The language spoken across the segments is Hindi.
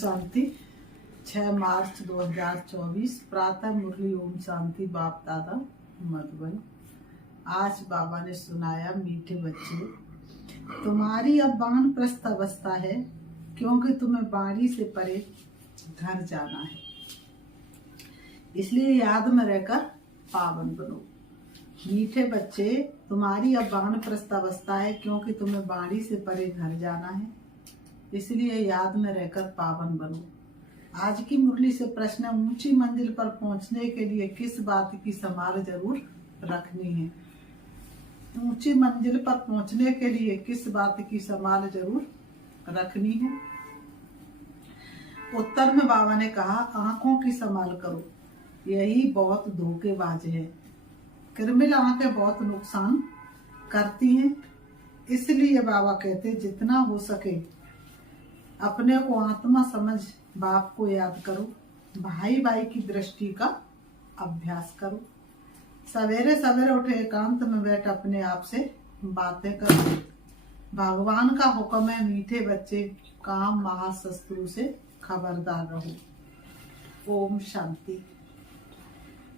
शांति। 6 मार्च 2024 प्रातः मुरली। ओम शांति। बाप दादा मधुबन। आज बाबा ने सुनाया, मीठे बच्चे, तुम्हारी अब वानप्रस्थ अवस्था है, क्योंकि तुम्हें वाणी से परे घर जाना है। इसलिए याद में रहकर पावन बनो। मीठे बच्चे, तुम्हारी अब वानप्रस्थ अवस्था है, क्योंकि तुम्हें वाणी से परे घर जाना है। इसलिए याद में रहकर पावन बनो। आज की मुरली से प्रश्न है, ऊंची मंजिल पर पहुंचने के लिए किस बात की संभाल जरूर रखनी है। ऊंची मंजिल पर पहुंचने के लिए किस बात की संभाल जरूर रखनी है। उत्तर में बाबा ने कहा, आंखों की संभाल करो, यही बहुत धोखेबाज है। कृमिल आंखें बहुत नुकसान करती हैं। इसलिए बाबा कहते, जितना हो सके अपने को आत्मा समझ बाप को याद करो। भाई भाई की दृष्टि का अभ्यास करो। सवेरे सवेरे उठे एकांत में बैठ अपने आप से बातें करो। भगवान का हुक्म है, मीठे बच्चे, काम महाशत्रु से खबरदार रहो। ओम शांति।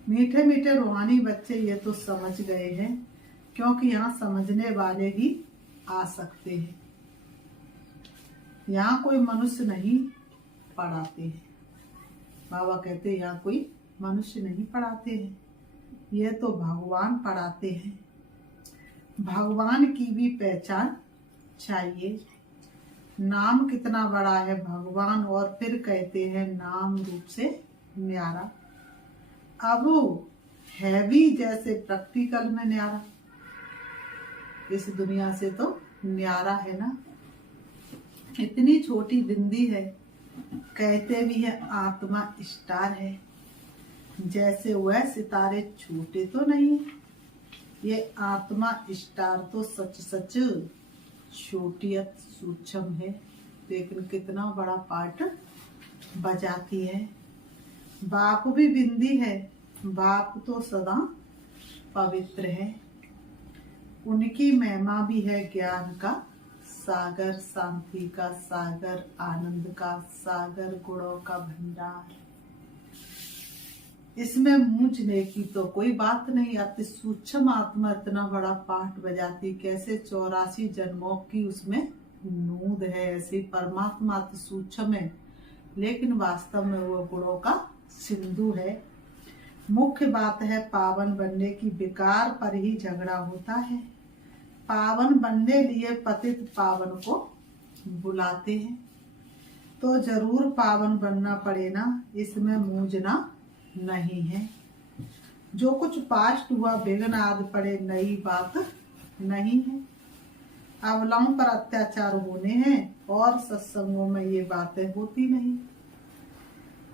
मीठे मीठे रूहानी बच्चे, ये तो समझ गए हैं, क्योंकि यहाँ समझने वाले ही आ सकते हैं। यहाँ कोई मनुष्य नहीं पढ़ाते हैं। बाबा कहते हैं, यहाँ कोई मनुष्य नहीं पढ़ाते हैं, ये तो भगवान पढ़ाते हैं। भगवान की भी पहचान चाहिए। नाम कितना बड़ा है भगवान, और फिर कहते हैं नाम रूप से न्यारा। अब है भी जैसे प्रैक्टिकल में न्यारा। इस दुनिया से तो न्यारा है ना। इतनी छोटी बिंदी है, कहते भी है आत्मा स्टार है। जैसे वह सितारे छोटे तो नहीं, ये आत्मा स्टार तो सच सच छोटियत सूक्ष्म है, लेकिन कितना बड़ा पार्ट बजाती है। बाप भी बिंदी है, बाप तो सदा पवित्र है। उनकी महिमा भी है ज्ञान का सागर, शांति का सागर, आनंद का सागर, गुणों का भंडार। इसमें मूझने की तो कोई बात नहीं। अति सूक्ष्म आत्मा इतना बड़ा पाठ बजाती, कैसे 84 जन्मों की उसमें नूद है। ऐसी परमात्मा अति सूक्ष्म है, लेकिन वास्तव में वो गुणों का सिंधु है। मुख्य बात है पावन बनने की। विकार पर ही झगड़ा होता है। पावन बनने लिए पतित पावन को बुलाते हैं, तो जरूर पावन बनना पड़े ना, इसमें मूंझना नहीं है। जो कुछ पास्ट हुआ विघ्न आदि पड़े, नई बात नहीं है। अबलाओं पर अत्याचार होने हैं और सत्संगों में ये बातें होती नहीं।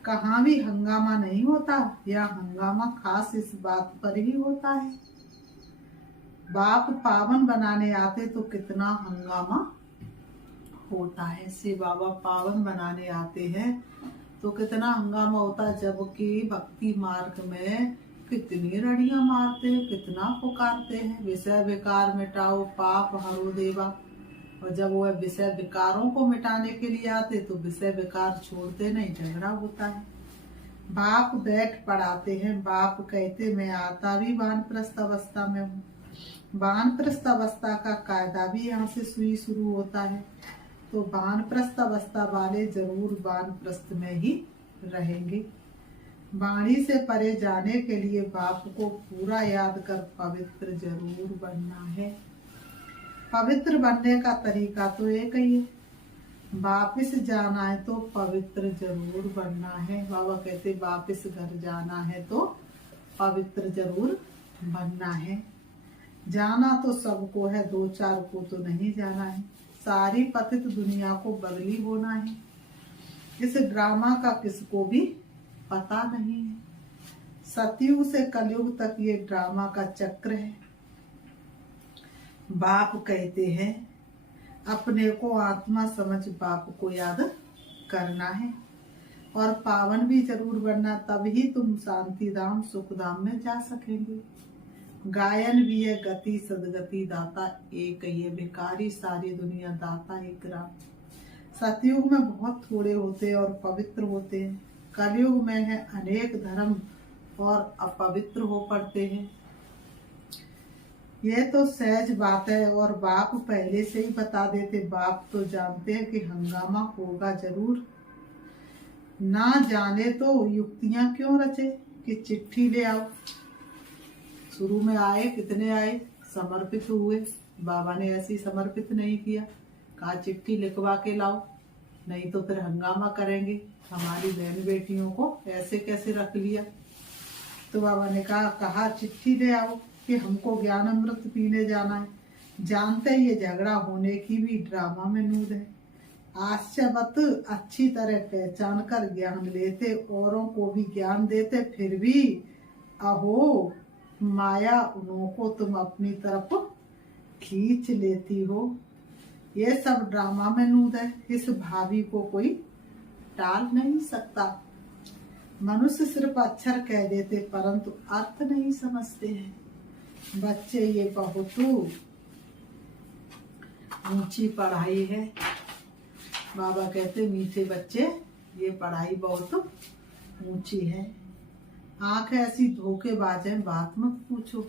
कहाँ भी हंगामा नहीं होता, या हंगामा खास इस बात पर ही होता है। बाप पावन बनाने आते तो कितना हंगामा होता है। से बाबा पावन बनाने आते हैं तो कितना हंगामा होता है, जबकि भक्ति मार्ग में कितनी रड़ियां मारते हैं, कितना पुकारते हैं, विषय विकार मिटाओ, पाप हरो देवा। और जब वह विषय विकारों को मिटाने के लिए आते तो विषय विकार छोड़ते नहीं, झगड़ा होता है। बाप बैठ पढ़ाते हैं। बाप कहते, मैं आता भी वानप्रस्थ अवस्था में हूँ। वानप्रस्थ अवस्था का कायदा भी यहाँ से सुई शुरू होता है, तो वानप्रस्थ अवस्था वाले जरूर वानप्रस्थ में ही रहेंगे। वाणी से परे जाने के लिए बाप को पूरा याद कर पवित्र जरूर बनना है। पवित्र बनने का तरीका तो एक ही है, वापिस जाना है तो पवित्र जरूर बनना है। बाबा कहते, वापिस घर जाना है तो पवित्र जरूर बनना है। जाना तो सबको है, 2-4 को तो नहीं जाना है। सारी पतित दुनिया को बदली होना है। इस ड्रामा का किसको भी पता नहीं है। सतयुग से कलयुग तक ये ड्रामा का चक्र है। बाप कहते हैं, अपने को आत्मा समझ बाप को याद करना है, और पावन भी जरूर बनना, तभी तुम शांति धाम सुख धाम में जा सकेंगे। गायन भी है, गति सदगति दाता एक, ये भिखारी सारी दुनिया दाता एक राम। सतयुग में बहुत थोड़े होते हैं और पवित्र होते हैं। कलयुग में है अनेक धर्म और अपवित्र हो पड़ते हैं। यह तो सहज बात है और बाप पहले से ही बता देते। बाप तो जानते हैं कि हंगामा होगा जरूर। ना जाने तो युक्तियां क्यों रचे कि चिट्ठी ले आओ। शुरू में आए, कितने आए, समर्पित हुए। बाबा ने ऐसे ही समर्पित नहीं किया, कहा चिट्ठी लिखवा के लाओ, नहीं तो फिर हंगामा करेंगे। हमारी बहन बेटियों को ऐसे कैसे रख लिया। तो बाबा ने कहा चिट्ठी ले आओ कि हमको ज्ञान अमृत पीने जाना है। जानते ये झगड़ा होने की भी ड्रामा में नूद है। आश्चर्यवत अच्छी तरह पहचान कर ज्ञान लेते, औरों को भी ज्ञान देते, फिर भी अहो माया उनको तुम अपनी तरफ खींच लेती हो। ये सब ड्रामा में नूद है। इस भावी को कोई टाल नहीं सकता। मनुष्य सिर्फ अक्षर कह देते परंतु अर्थ नहीं समझते हैं। बच्चे ये बहुत ऊंची पढ़ाई है। बाबा कहते मीठे बच्चे, ये पढ़ाई बहुत ऊंची है। आंख ऐसी धोखेबाज है, बात मत पूछो।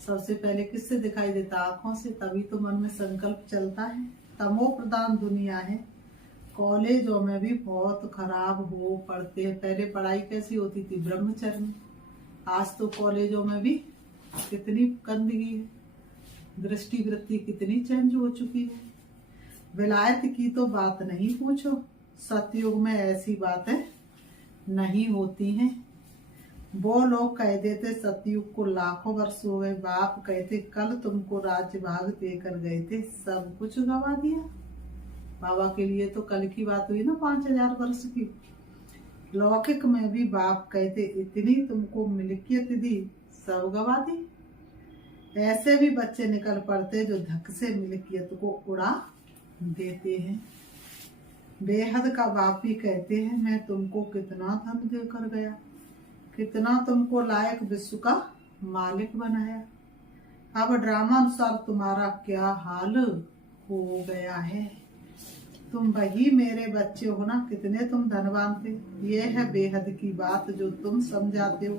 सबसे पहले किससे दिखाई देता? आंखों से। तभी तो मन में संकल्प चलता है। तमो प्रधान दुनिया है। कॉलेजों में भी बहुत खराब हो पढ़ते हैं। पहले पढ़ाई कैसी होती थी? ब्रह्मचर्य में। आज तो कॉलेजों में भी कितनी गंदगी है। दृष्टि वृत्ति कितनी चेंज हो चुकी है। विलायत की तो बात नहीं पूछो। सतयुग में ऐसी बातें नहीं होती हैं। वो लोग कह देते सतयुग को लाखों वर्ष हो गए। बाप कहते कल तुमको राज्य भाग देकर गए थे, सब कुछ गवा दिया। बाबा के लिए तो कल की बात हुई ना, 5000 वर्ष की। लौकिक में भी बाप कहते इतनी तुमको मिल्कियत दी, सब गवा दी। ऐसे भी बच्चे निकल पड़ते जो धक से मिल्कियत को उड़ा देते हैं। बेहद का बाप भी कहते हैं मैं तुमको कितना धन देकर गया, कितना तुमको लायक विश्व का मालिक बनाया। अब ड्रामा अनुसार तुम्हारा क्या हाल हो गया है। तुम वही मेरे बच्चे हो ना, कितने तुम धनवान थे। ये है बेहद की बात जो तुम समझाते हो।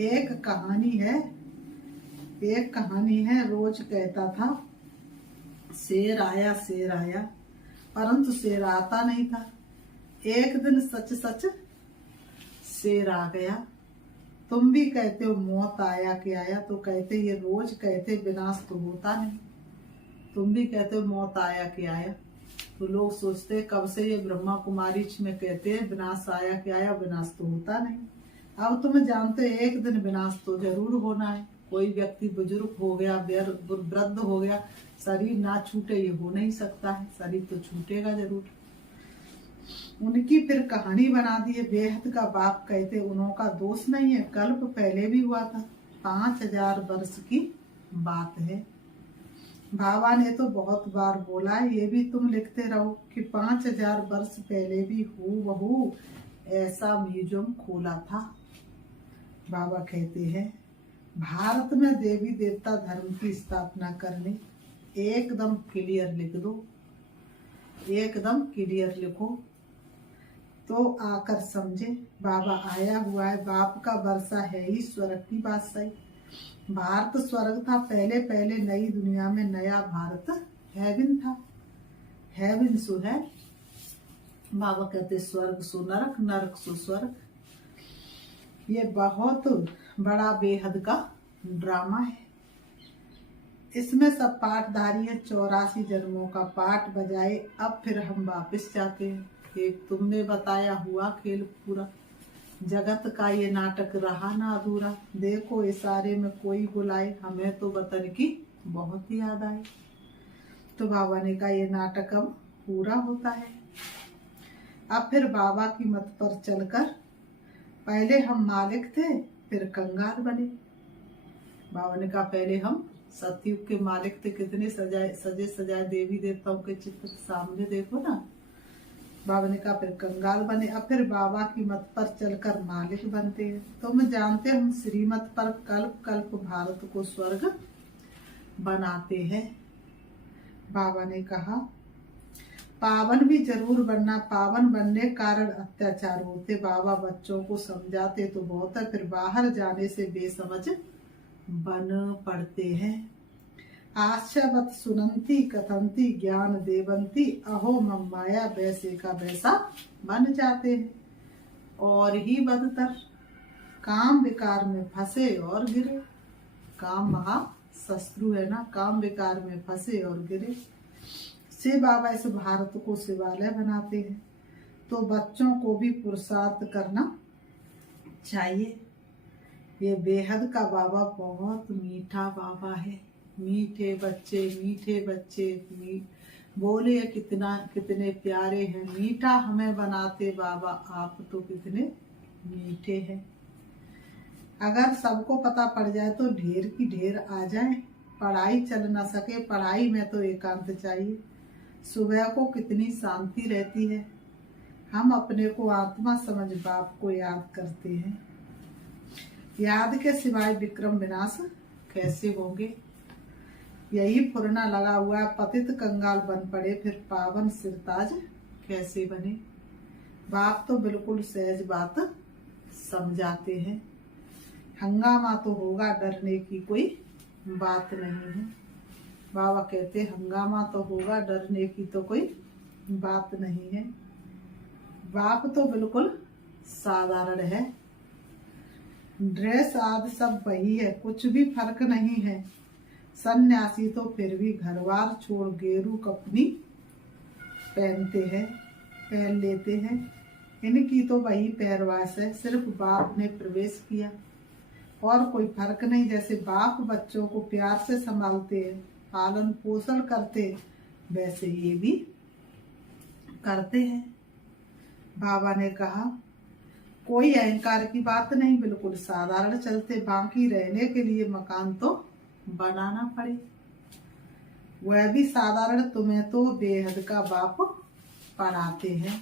एक कहानी है, रोज कहता था शेर आया शेर आया, परंतु शेर आता नहीं था। एक दिन सच सच शेर आ गया। तुम भी कहते हो मौत आया कि आया, तो कहते ये रोज कहते विनाश तो होता नहीं। तुम भी कहते हो मौत आया कि आया, तो लोग सोचते कब से ये ब्रह्मा कुमारी में कहते हैं विनाश आया कि आया, विनाश तो होता नहीं। अब तुम जानते एक दिन विनाश तो जरूर होना है। कोई व्यक्ति बुजुर्ग हो गया, वृद्ध हो गया, शरीर ना छूटे ये हो नहीं सकता है। शरीर तो छूटेगा जरूर। उनकी फिर कहानी बना दी है। बेहद का बाप कहते उनका दोष नहीं है, कल्प पहले भी हुआ था। 5000 वर्ष की बात है। बाबा ने तो बहुत बार बोला है, ये भी तुम लिखते रहो कि 5000 वर्ष पहले भी हूबहू ऐसा म्यूजियम खोला था। बाबा कहते हैं भारत में देवी देवता धर्म की स्थापना करने, एकदम क्लियर लिख दो, एकदम क्लियर लिखो तो आकर समझे। बाबा आया हुआ है, बाप का वर्षा है ही स्वर्ग की बात सही। भारत स्वर्ग था पहले, पहले नई दुनिया में नया भारत हेवन था। हेवन सो है, बाबा कहते स्वर्ग सो नरक, नरक सो स्वर्ग। ये बहुत बड़ा बेहद का ड्रामा है। इसमें सब पाठधारी है। 84 जन्मों का पाठ बजाए अब फिर हम वापस जाते हैं। एक तुमने बताया हुआ खेल पूरा, जगत का ये नाटक रहा ना अधूरा। देखो इशारे में कोई बुलाए, हमें तो वतन की बहुत याद आए। तो बाबा ने कहा ये नाटक अब पूरा होता है। अब फिर बाबा की मत पर चलकर पहले हम मालिक थे, फिर कंगाल बने। बाबा ने कहा पहले हम सतयुग के मालिक थे, कितने सजे सजाए देवी देवताओं के चित्र सामने देखो ना। बाबा ने कहा फिर कंगाल बने। अब फिर बाबा की मत पर चलकर मालिक बनते हैं। तो मैं जानते हम श्रीमत पर कल्प कल्प भारत को स्वर्ग बनाते हैं। बाबा ने कहा पावन भी जरूर बनना, पावन बनने के कारण अत्याचार होते। बाबा बच्चों को समझाते तो बहुत है, फिर बाहर जाने से बेसमझ बन पड़ते हैं। आश्चर्यवत सुनंती कथंती ज्ञान देवंती, अहो मम माया वैसे का वैसा बन जाते हैं। और ही बदतर काम विकार में फंसे और गिरे। काम महा शत्रु है ना, काम विकार में फंसे और गिरे। से बाबा इस भारत को शिवालय बनाते हैं, तो बच्चों को भी पुरुषार्थ करना चाहिए। ये बेहद का बाबा बहुत मीठा बाबा है। मीठे बच्चे बोले कितने प्यारे हैं, मीठा हमें बनाते बाबा, आप तो कितने मीठे हैं। अगर सबको पता पड़ जाए तो ढेर की ढेर आ जाए, पढ़ाई चल ना सके, पढ़ाई में तो एकांत चाहिए। सुबह को कितनी शांति रहती है, हम अपने को आत्मा समझ बाप को याद करते हैं। याद के सिवाय विक्रम विनाश कैसे होंगे। यही फुरना लगा हुआ है, पतित कंगाल बन पड़े, फिर पावन सिरताज कैसे बने। बाप तो बिल्कुल सहज बात समझाते हैं। हंगामा तो होगा, डरने की कोई बात नहीं है। बाबा कहते हंगामा तो होगा, डरने की तो कोई बात नहीं है। बाप तो बिल्कुल साधारण है, ड्रेस आदि सब वही है, कुछ भी फर्क नहीं है। सन्यासी तो फिर भी घरवार छोड़ गेरू कपनी पहन लेते हैं। इनकी तो वही पहरवास है, सिर्फ बाप ने प्रवेश किया और कोई फर्क नहीं। जैसे बाप बच्चों को प्यार से संभालते हैं, पालन पोषण करते, वैसे ये भी करते हैं। बाबा ने कहा कोई अहंकार की बात नहीं, बिल्कुल साधारण चलते। बाकी रहने के लिए मकान तो बनाना पड़े, वह भी साधारण। तुम्हें तो बेहद का बाप पढ़ाते हैं,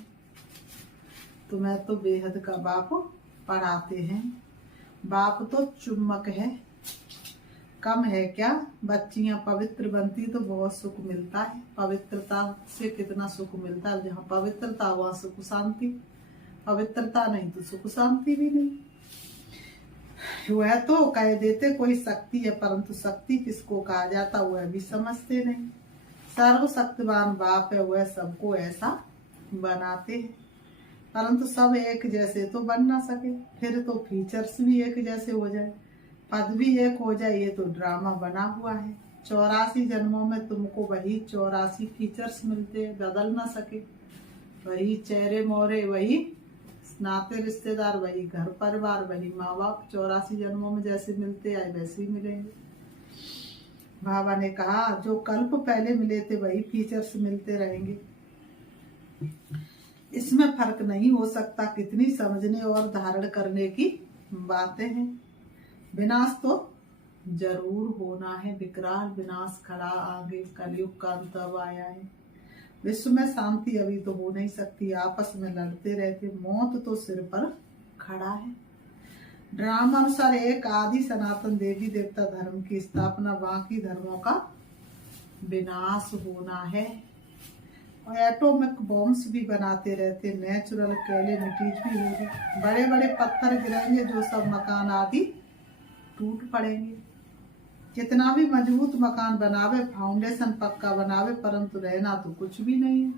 तुम्हें तो बेहद का बाप पढ़ाते हैं। बाप तो चुम्बक है, कम है क्या। बच्चियां पवित्र बनती तो बहुत सुख मिलता है। पवित्रता से कितना सुख मिलता है, जहाँ पवित्रता वहाँ सुख शांति, पवित्रता नहीं तो सुख शांति भी नहीं। वह तो कह देते कोई शक्ति है, परंतु शक्ति किसको कहा जाता वह भी समझते नहीं। सर्वशक्तिवान बाप है, वह सबको ऐसा बनाते हैं, परंतु सब एक जैसे तो बन ना सके। फिर तो फीचर्स भी एक जैसे हो जाए, पद भी एक हो जाए, ये तो ड्रामा बना हुआ है। 84 जन्मों में तुमको वही 84 फीचर्स मिलते, बदल ना सके। वही चेहरे मोहरे, वही नाते रिश्तेदार, वही घर परिवार, वही माँ बाप 84 जन्मों में जैसे मिलते आए वैसे ही मिलेंगे। बाबा ने कहा जो कल्प पहले मिले थे वही फीचर्स मिलते रहेंगे, इसमें फर्क नहीं हो सकता। कितनी समझने और धारण करने की बातें हैं। विनाश तो जरूर होना है, विकराल विनाश खड़ा आगे, कलयुग का अंत अब आया है। विश्व में शांति अभी तो हो नहीं सकती, आपस में लड़ते रहते, मौत तो सिर पर खड़ा है। ड्रामा अनुसार एक आदि सनातन देवी देवता धर्म की स्थापना, बाकी धर्मों का विनाश होना है। और एटॉमिक बॉम्ब्स भी बनाते रहते, नेचुरल कैलेमिटीज भी होगी, बड़े बड़े पत्थर गिरेंगे, जो सब मकान आदि टूट पड़ेंगे। कितना भी मजबूत मकान बनावे, फाउंडेशन पक्का बनावे, परंतु रहना तो कुछ भी नहीं है,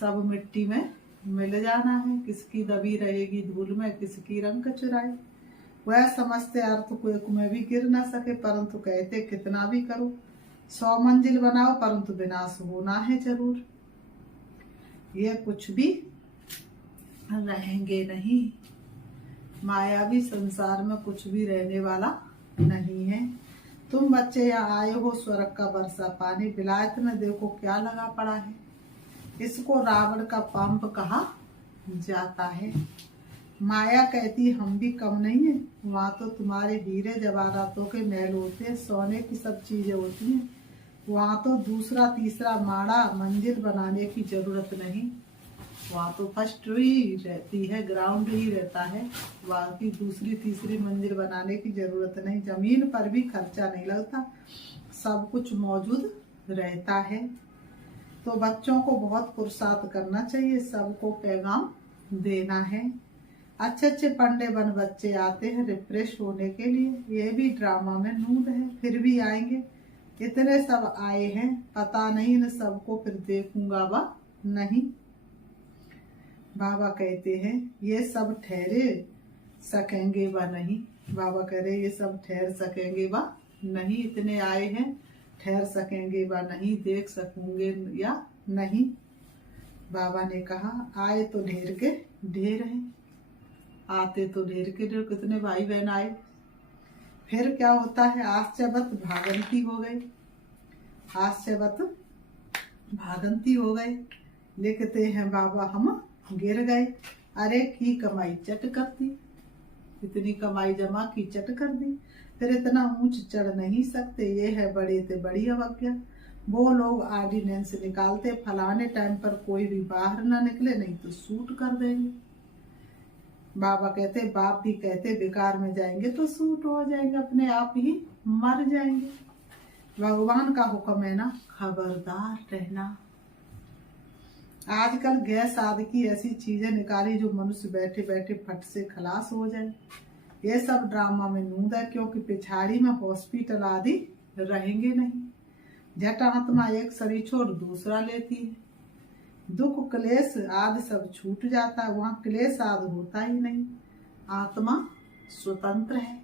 सब मिट्टी में मिल जाना है। किसकी दबी रहेगी धूल में, किसकी रंग चुराए। वह समझते अर्थ में भी गिर ना सके, परंतु कहते कितना भी करो, 100 मंजिल बनाओ, परंतु विनाश होना है जरूर। ये कुछ भी रहेंगे नहीं, मायावी संसार में कुछ भी रहने वाला नहीं है। तुम बच्चे यहाँ आए हो स्वर्ग का वर्षा पानी, विलायत में देखो क्या लगा पड़ा है। इसको रावण का पंप कहा जाता है। माया कहती हम भी कम नहीं है, वहाँ तो तुम्हारे हीरे जवाहरातों के महल होते हैं, सोने की सब चीजें होती हैं। वहाँ तो दूसरा तीसरा माड़ा मंजिल बनाने की जरूरत नहीं, वहाँ तो फर्स्ट ही रहती है, ग्राउंड ही रहता है, वहाँ की दूसरी तीसरी मंजिल बनाने की जरूरत नहीं। जमीन पर भी खर्चा नहीं लगता, सब कुछ मौजूद रहता है। तो बच्चों को बहुत पुरुषार्थ करना चाहिए, सबको पैगाम देना है। अच्छे अच्छे पंडे बन बच्चे आते हैं रिफ्रेश होने के लिए। ये भी ड्रामा में नूद है, फिर भी आएंगे। इतने सब आए हैं, पता नहीं इन सबको फिर देखूंगा व नहीं। बाबा कहते हैं ये सब ठहरे सकेंगे व नहीं। बाबा कह रहे ये सब ठहर सकेंगे व नहीं। इतने आए हैं, ठहर सकेंगे व नहीं, देख सकूंगे या नहीं। बाबा ने कहा आए तो ढेर के ढेर हैं, आते तो ढेर के ढेर। कितने भाई बहन आए। फिर क्या होता है, आश्चर्यवत भागंती हो गए, आश्चर्यवत भागंती हो गए। लिखते हैं बाबा हम गिर गए, अरे की कमाई चट कर दी, इतनी कमाई जमा की चट कर दी। फिर इतना ऊंच चढ़ नहीं सकते, ये है बड़े ते बड़ी अवज्ञा। वो लोग ऑर्डिनेंस निकालते फलाने टाइम पर कोई भी बाहर ना निकले, नहीं तो शूट कर देंगे। बाबा कहते, बाप भी कहते बेकार में जाएंगे तो शूट हो जाएंगे, अपने आप ही मर जाएंगे। भगवान का हुक्म है ना, खबरदार रहना। आजकल गैस आदि की ऐसी चीजें निकाली जो मनुष्य बैठे बैठे फट से खलास हो जाए। ये सब ड्रामा में नूद है, क्योंकि पिछाड़ी में हॉस्पिटल आदि रहेंगे नहीं। जट आत्मा एक शरीर छोड़ दूसरा लेती है। दुख क्लेश आदि सब छूट जाता है, वहाँ क्लेश आदि होता ही नहीं। आत्मा स्वतंत्र है।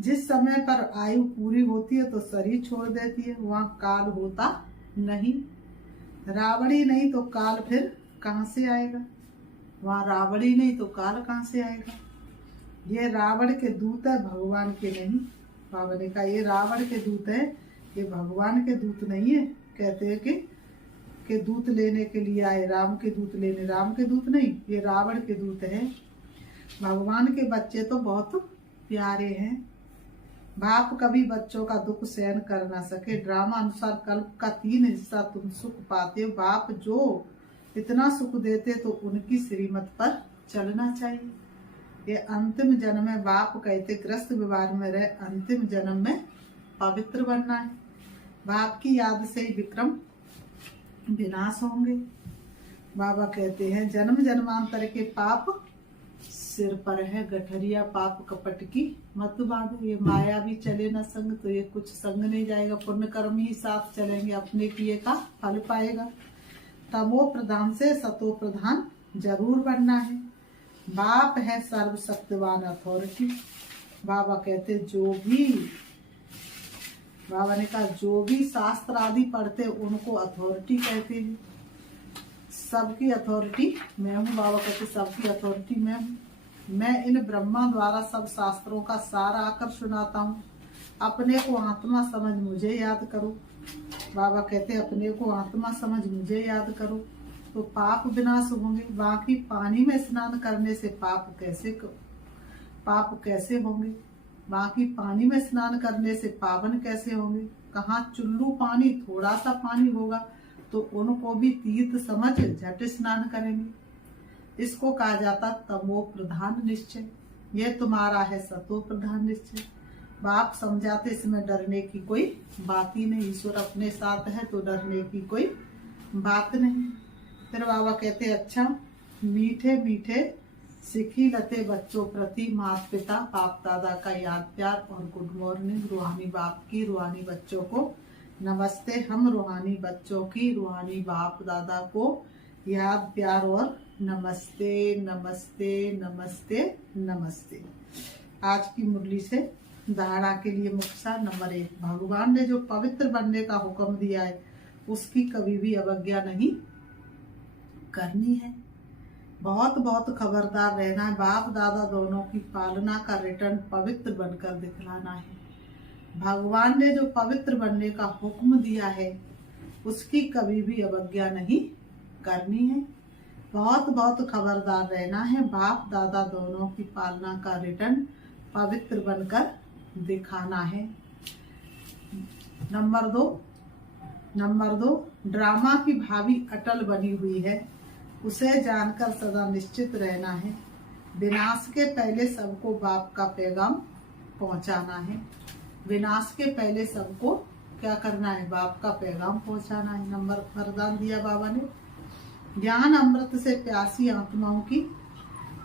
जिस समय पर आयु पूरी होती है तो शरीर छोड़ देती है, वहाँ काल होता नहीं। रावड़ी नहीं तो काल फिर कहाँ से आएगा। वहाँ रावड़ी नहीं तो काल कहाँ से आएगा। ये रावण के दूत है, भगवान के नहीं। बाबा ने कहा ये रावण के दूत है, ये भगवान के दूत नहीं है। कहते हैं कि दूत लेने के लिए आए, राम के दूत लेने, राम के दूत नहीं, ये रावण के दूत है। भगवान के बच्चे तो बहुत प्यारे हैं। बाप कभी बच्चों का दुख सहन कर ना सके। ड्रामा अनुसार कल्प का 3 हिस्सा तुम सुख पाते हो। बाप जो इतना सुख देते तो उनकी श्रीमत पर चलना चाहिए। ये अंतिम जन्म में बाप कहते ग्रस्त व्यवहार में रहे, अंतिम जन्म में पवित्र बनना है। बाप की याद से ही विक्रम विनाश होंगे। बाबा कहते हैं जन्म जन्मांतर के पाप सिर पर है, गठरिया पाप कपट की मत बांधे। ये माया भी चले न संग, तो ये कुछ संग नहीं जाएगा। पुण्य कर्म ही साथ चलेंगे, अपने किए का फल पाएगा। तमो प्रधान से सतो प्रधान जरूर बनना है। बाप है सर्वशक्तिवान अथॉरिटी। बाबा कहते बाबा ने कहा जो भी शास्त्र आदि पढ़ते उनको अथॉरिटी कहते हैं। सबकी अथॉरिटी मैं हूँ। बाबा कहते सबकी अथॉरिटी मैं हूँ। मैं इन ब्रह्मा द्वारा सब शास्त्रों का सार आकर सुनाता हूँ। अपने को आत्मा समझ मुझे याद करो। बाबा कहते अपने को आत्मा समझ मुझे याद करो तो पाप विनाश होंगे। बाकी पानी में स्नान करने से पाप कैसे होंगे। बाकी पानी में स्नान करने से पावन कैसे होंगे। कहाँ चुल्लू पानी, थोड़ा सा पानी होगा तो उनको भी तीर्थ समझ झट स्नान करेंगे। इसको कहा जाता तमो प्रधान निश्चय। यह तुम्हारा है सतो प्रधान निश्चय। बाप समझाते इसमें डरने की कोई बात ही नहीं। ईश्वर अपने साथ है तो डरने की कोई बात नहीं। फिर बाबा कहते अच्छा मीठे मीठे सिखी लते बच्चों प्रति माता पिता बाप दादा का याद प्यार और गुड मॉर्निंग। रूहानी बाप की रूहानी बच्चों को नमस्ते। हम रूहानी बच्चों की रूहानी बाप दादा को याद प्यार और नमस्ते नमस्ते नमस्ते नमस्ते। आज की मुरली से धारणा के लिए मुख्य नंबर 1, भगवान ने जो पवित्र बनने का हुक्म दिया है उसकी कभी भी अवज्ञा नहीं करनी है। बहुत बहुत खबरदार रहना है। बाप दादा दोनों की पालना का रिटर्न पवित्र बनकर दिखलाना है। भगवान ने जो पवित्र बनने का हुक्म दिया है उसकी कभी भी अवज्ञा नहीं करनी है। बहुत बहुत खबरदार रहना है। बाप दादा दोनों की पालना का रिटर्न पवित्र बनकर दिखाना है। नंबर दो ड्रामा की भावी अटल बनी हुई है, उसे जानकर सदा निश्चित रहना है। विनाश के पहले सबको बाप का पैगाम पहुंचाना है। विनाश के पहले सबको क्या करना है, बाप का पैगाम पहुंचाना है। नंबर वरदान दिया बाबा ने, ज्ञान अमृत से प्यासी आत्माओं की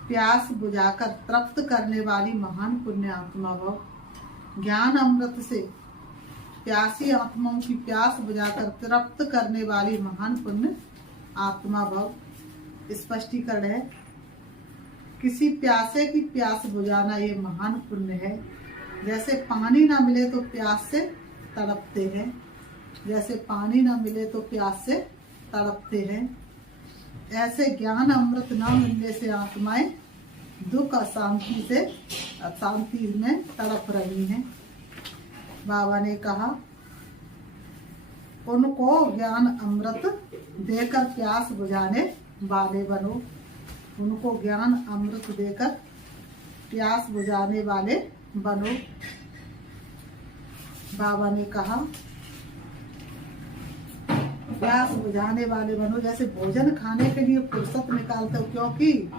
प्यास बुझाकर तृप्त करने वाली महान पुण्य आत्मा भव। ज्ञान अमृत से प्यासी आत्माओं की प्यास बुझाकर तृप्त करने वाली महान पुण्य आत्मा भव। स्पष्टीकरण है, किसी प्यासे की प्यास बुझाना ये महान पुण्य है। जैसे पानी ना मिले तो प्यास से तड़पते हैं, जैसे पानी ना मिले तो प्यास से तड़पते हैं, ऐसे ज्ञान अमृत ना मिलने से आत्माएं दुख अशांति में तड़प रही हैं। बाबा ने कहा, उनको ज्ञान अमृत देकर प्यास बुझाने वाले बनो। उनको ज्ञान अमृत देकर प्यास बुझाने वाले बनो। बाबा ने कहा, प्यास बुझाने वाले बनो। जैसे भोजन खाने के लिए फुर्सत निकालते हो क्योंकि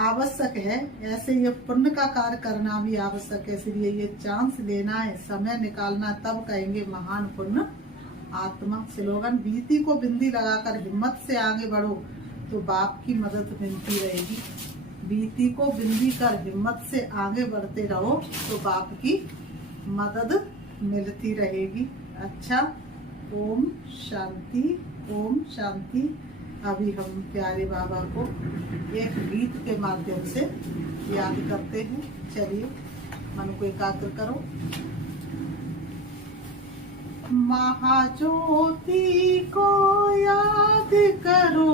आवश्यक है, ऐसे ये पुण्य का कार्य करना भी आवश्यक है। इसलिए ये चांस लेना है, समय निकालना, तब कहेंगे महान पुण्य आत्मा। स्लोगन, बीती को बिंदी लगाकर हिम्मत से आगे बढ़ो तो बाप की मदद मिलती रहेगी। बीती को बिंदी कर हिम्मत से आगे बढ़ते रहो तो बाप की मदद मिलती रहेगी। अच्छा, ओम शांति, ओम शांति। अभी हम प्यारे बाबा को एक गीत के माध्यम से याद करते हैं। चलिए, मन को एकाग्र करो। महाज्योति को याद करो,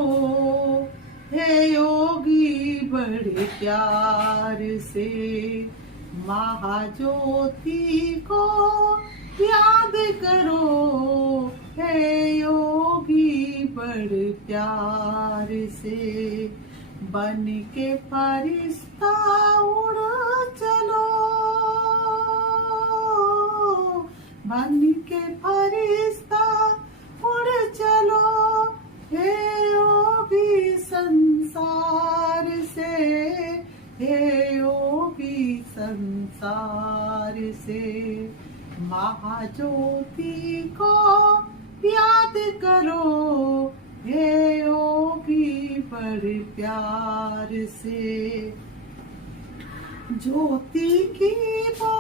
हे योगी बड़े प्यार से। महाज्योति को याद करो, हे योगी बड़े प्यार से। बन के फरिश्ता उड़ चलो, बन के फरिश्ता उड़ चलो, हे योगी संसार से, हे योगी संसार से। महाज्योति को याद करो, हे योगी बड़े प्यार से। ज्योति की वो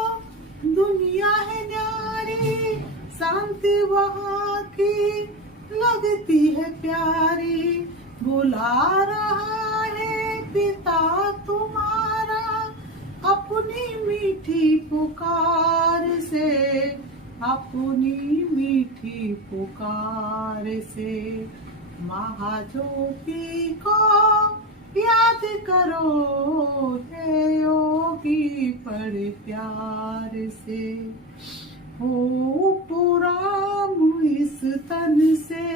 दुनिया है न्यारी, शांति वहाँ की लगती है प्यारी। बुला रहा है पिता तुम्हारा अपनी मीठी पुकार से, अपनी मीठी पुकार से। महाज्योति को याद करो, हे योगी बड़े प्यार से। हो पुराण इस तन से,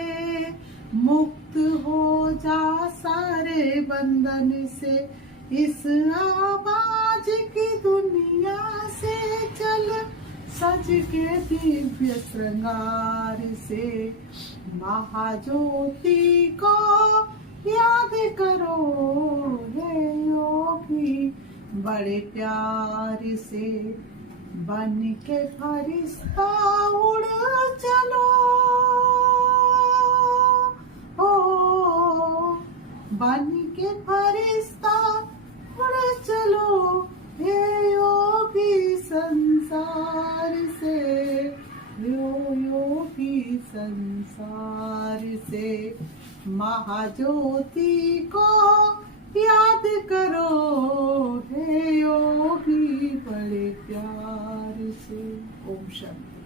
मुक्त हो जा सारे बंधन से। इस आवाज की दुनिया से चल, सज के दिव्य श्रृंगार से। महाज्योति को याद करो, हे योगी बड़े प्यार से। बन के फरिश्ता उड़ चलो, ओ बन के फरिश्ता उड़ चलो, हे योगी संसार से, योगी संसार से। महाज्योति को याद करो, हे योगी बड़े प्यार से। ओम शांति।